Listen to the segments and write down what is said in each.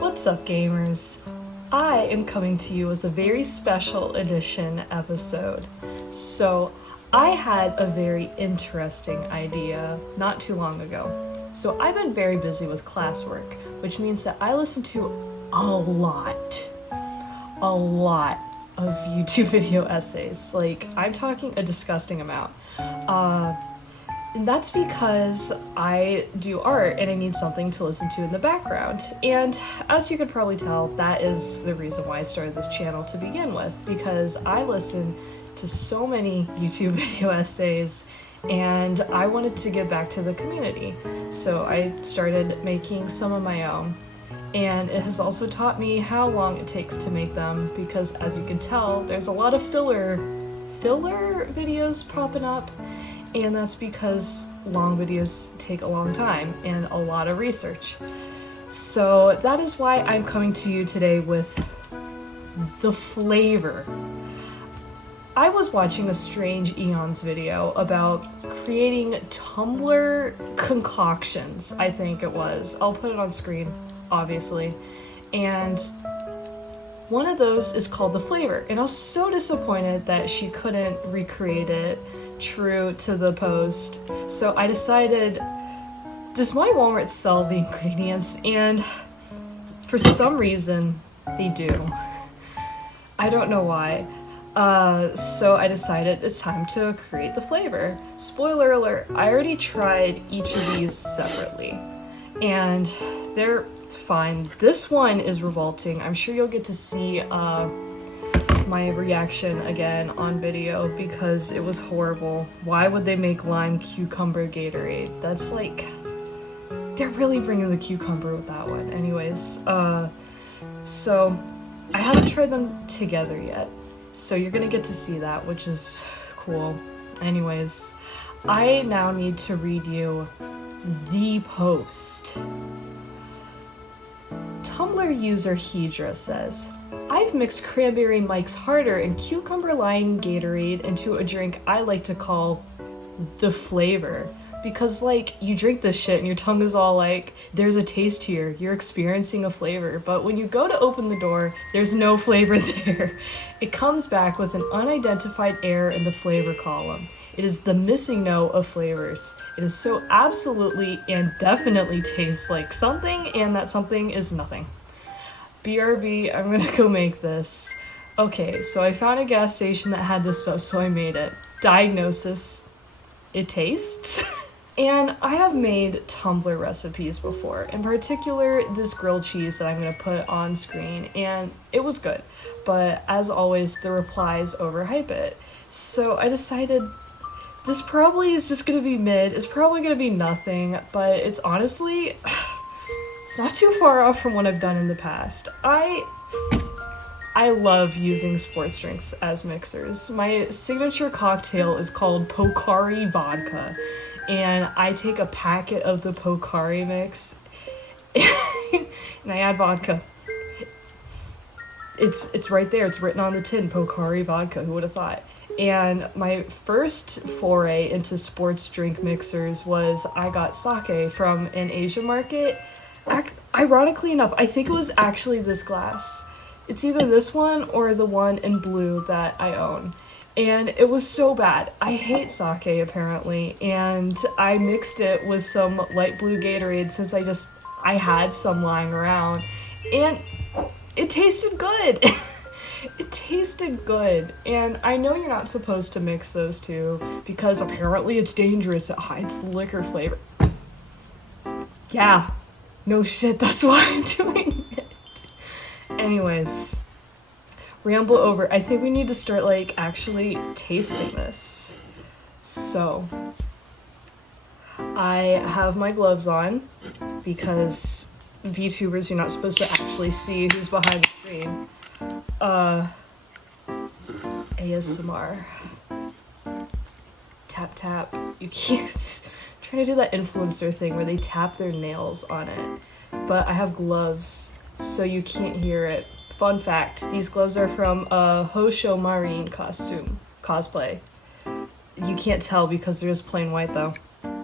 What's up, gamers? I am coming to you with a very special edition episode. So, I had a very interesting idea not too long ago. So, I've been very busy with classwork, which means that I listen to a lot of YouTube video essays. Like, I'm talking a disgusting amount. And that's because I do art and I need something to listen to in the background. And as you could probably tell, that is the reason why I started this channel to begin with, because I listen to so many YouTube video essays and I wanted to give back to the community. So I started making some of my own. And it has also taught me how long it takes to make them, because as you can tell, there's a lot of filler videos popping up. And that's because long videos take a long time and a lot of research. So that is why I'm coming to you today with the flavor. I was watching a Strange Eons video about creating Tumblr concoctions, I think it was. I'll put it on screen, obviously. And one of those is called the flavor. And I was so disappointed that she couldn't recreate it true to the post. So I decided, does my Walmart sell the ingredients? And for some reason, they do. I don't know why. So I decided it's time to create the flavor. Spoiler alert, I already tried each of these separately. And they're fine. This one is revolting. I'm sure you'll get to see my reaction again on video because it was horrible. Why would they make lime cucumber Gatorade? That's like, they're really bringing the cucumber with that one. Anyways, so I haven't tried them together yet, so you're gonna get to see that, which is cool. Anyways, I now need to read you the post. Tumblr user 𝓯𝓵𝓪𝓿𝓸𝓻 says, I've mixed cranberry Mike's Harder and cucumber lime Gatorade into a drink I like to call the flavor. Because, like, you drink this shit and your tongue is all like, there's a taste here, you're experiencing a flavor. But when you go to open the door, there's no flavor there. It comes back with an unidentified error in the flavor column. It is the missing note of flavors. It is so absolutely and definitely tastes like something, and that something is nothing. BRB, I'm gonna go make this. Okay, so I found a gas station that had this stuff, so I made it. Diagnosis, it tastes. And I have made Tumblr recipes before, in particular this grilled cheese that I'm gonna put on screen, and it was good. But as always, the replies overhype it. So I decided this probably is just gonna be mid, it's probably gonna be nothing, but it's honestly, it's not too far off from what I've done in the past. I love using sports drinks as mixers. My signature cocktail is called Pocari vodka, and I take a packet of the Pocari mix and I add vodka. It's right there, it's written on the tin, Pocari vodka, who would have thought? And my first foray into sports drink mixers was I got sake from an Asian market. Ironically enough, I think it was actually this glass. It's either this one or the one in blue that I own. And it was so bad. I hate sake apparently, and I mixed it with some light blue Gatorade since I had some lying around, and it tasted good. It tasted good, and I know you're not supposed to mix those two because apparently it's dangerous. It hides the liquor flavor. Yeah, no shit, that's why I'm doing it. Anyways, ramble over. I think we need to start like actually tasting this. So, I have my gloves on because VTubers, you're not supposed to actually see who's behind the screen. ASMR. Tap tap. You can't. I'm trying to do that influencer thing where they tap their nails on it. But I have gloves, so you can't hear it. Fun fact, these gloves are from a 𝓯𝓵𝓪𝓿𝓸𝓻 costume. Cosplay. You can't tell because they're just plain white though.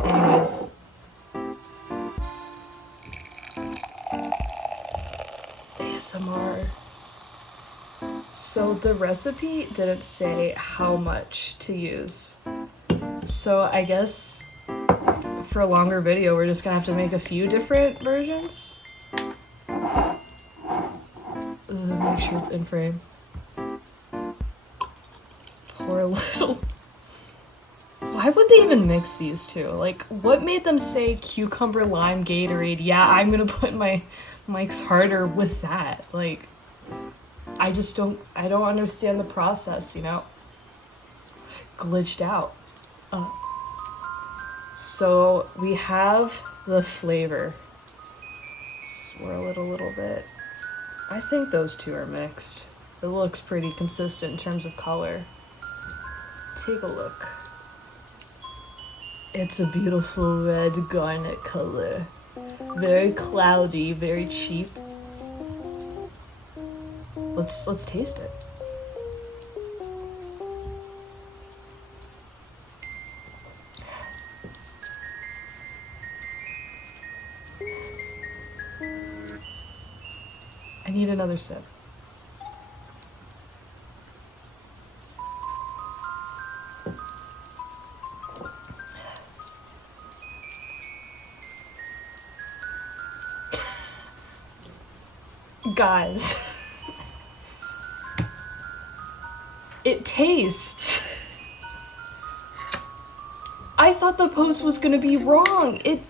Anyways. ASMR. So the recipe didn't say how much to use. So I guess for a longer video, we're just gonna have to make a few different versions. Make sure it's in frame. Poor little. Why would they even mix these two? Like, what made them say cucumber lime Gatorade? Yeah, I'm gonna put my Mike's Harder with that. Like, I don't understand the process, you know? Glitched out. So we have the flavor. Swirl it a little bit. I think those two are mixed. It looks pretty consistent in terms of color. Take a look. It's a beautiful red garnet color. Very cloudy, very cheap. Let's taste it. I need another sip. Guys, it tastes. I thought the post was gonna be wrong. It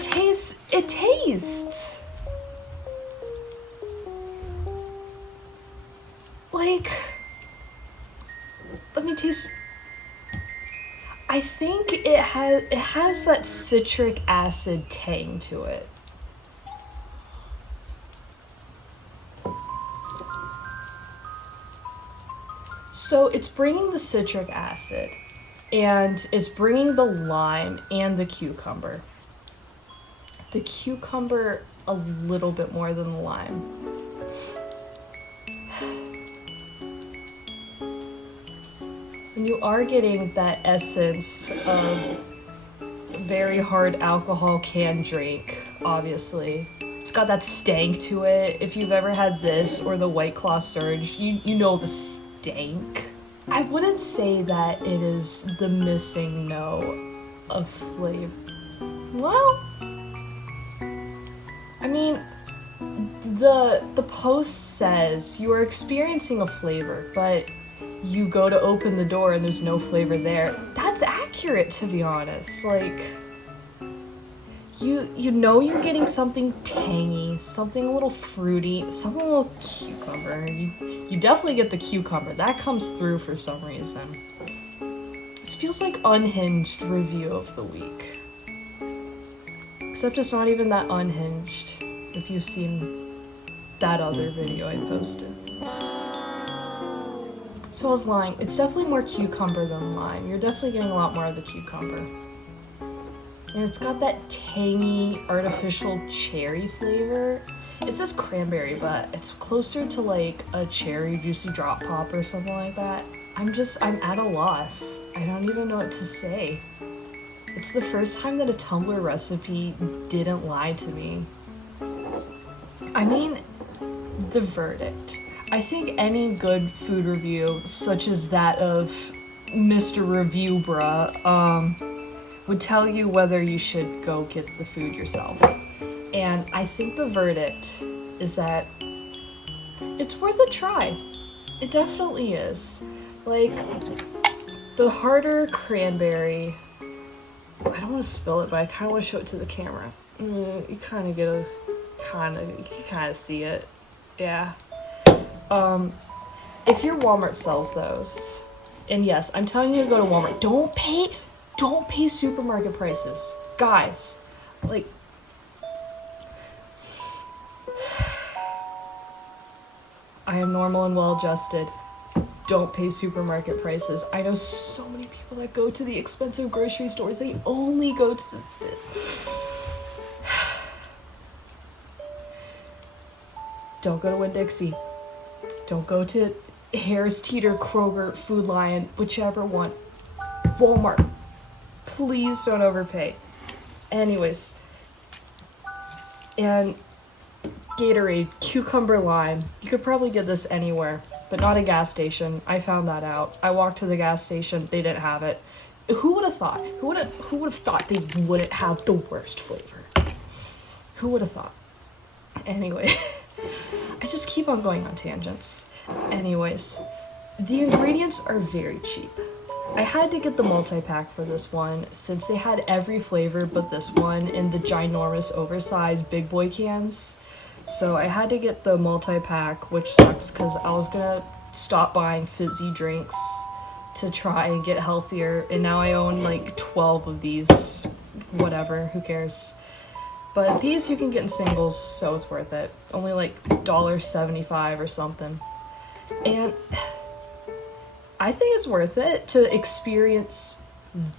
tastes. Like, let me taste. I think it has that citric acid tang to it. So it's bringing the citric acid, and it's bringing the lime and the cucumber. The cucumber a little bit more than the lime. And you are getting that essence of very hard alcohol canned drink, obviously. It's got that stank to it. If you've ever had this or the White Claw Surge, you know the stank. I wouldn't say that it is the missing note of flavor. Well, I mean, the post says you are experiencing a flavor, but you go to open the door and there's no flavor there. That's accurate, to be honest. Like, you know you're getting something tangy, something a little fruity, something a little cucumber. You definitely get the cucumber. That comes through for some reason. This feels like unhinged review of the week. Except it's not even that unhinged, if you've seen that other video I posted. So I was lying. It's definitely more cucumber than lime. You're definitely getting a lot more of the cucumber. And it's got that tangy, artificial cherry flavor. It says cranberry, but it's closer to like a cherry juicy drop pop or something like that. I'm at a loss. I don't even know what to say. It's the first time that a Tumblr recipe didn't lie to me. I mean, the verdict. I think any good food review, such as that of Mr. Review Bruh, would tell you whether you should go get the food yourself. And I think the verdict is that it's worth a try. It definitely is. Like, the harder cranberry, I don't want to spill it, but I kind of want to show it to the camera. You kind of see it. Yeah. If your Walmart sells those, and yes, I'm telling you to go to Walmart, don't pay supermarket prices. Guys, like, I am normal and well adjusted. Don't pay supermarket prices. I know so many people that go to the expensive grocery stores. They only go to the... Don't go to Winn-Dixie. Don't go to Harris Teeter, Kroger, Food Lion, whichever one. Walmart. Please don't overpay. Anyways. And Gatorade, cucumber lime. You could probably get this anywhere, but not a gas station. I found that out. I walked to the gas station, they didn't have it. Who would have thought? Who would have thought they wouldn't have the worst flavor? Who would have thought? Anyway, I just keep on going on tangents. Anyways, the ingredients are very cheap. I had to get the multi-pack for this one since they had every flavor but this one in the ginormous oversized big boy cans. So I had to get the multi-pack, which sucks because I was gonna stop buying fizzy drinks to try and get healthier, and now I own like 12 of these. Whatever, who cares? But these you can get in singles, so it's worth it. Only like $1.75 or something. And I think it's worth it to experience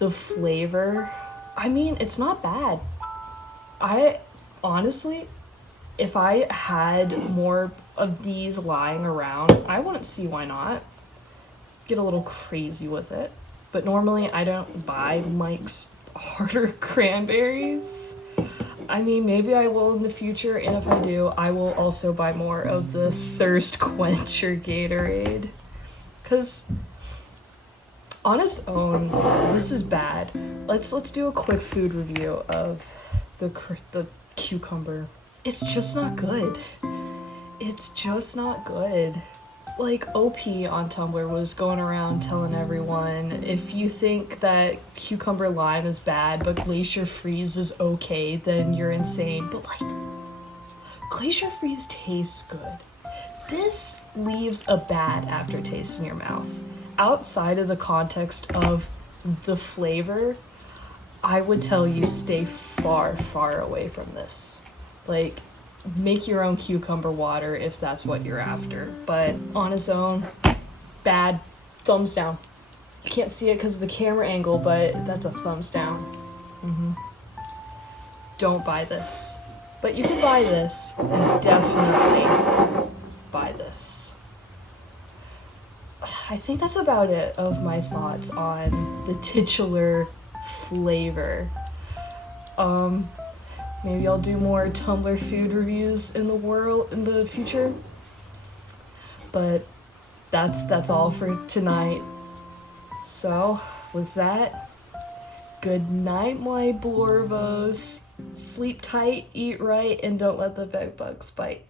the flavor. I mean, it's not bad. I honestly, if I had more of these lying around, I wouldn't see why not. Get a little crazy with it. But normally I don't buy Mike's harder cranberries. I mean, maybe I will in the future, and if I do, I will also buy more of the thirst quencher Gatorade. Because on its own, this is bad. Let's do a quick food review of the cucumber. It's just not good. It's just not good. Like, OP on Tumblr was going around telling everyone, if you think that cucumber lime is bad but glacier freeze is okay, then you're insane. But like, glacier freeze tastes good. This leaves a bad aftertaste in your mouth. Outside of the context of the flavor, I would tell you stay far, far away from this. Like, make your own cucumber water if that's what you're after. But on its own, bad. Thumbs down. You can't see it because of the camera angle, but that's a thumbs down. Don't buy this. But you can buy this, and definitely buy this. I think that's about it of my thoughts on the titular flavor. Maybe I'll do more Tumblr food reviews in the future. But that's all for tonight. So, with that, good night, my blorvos. Sleep tight, eat right, and don't let the bed bugs bite.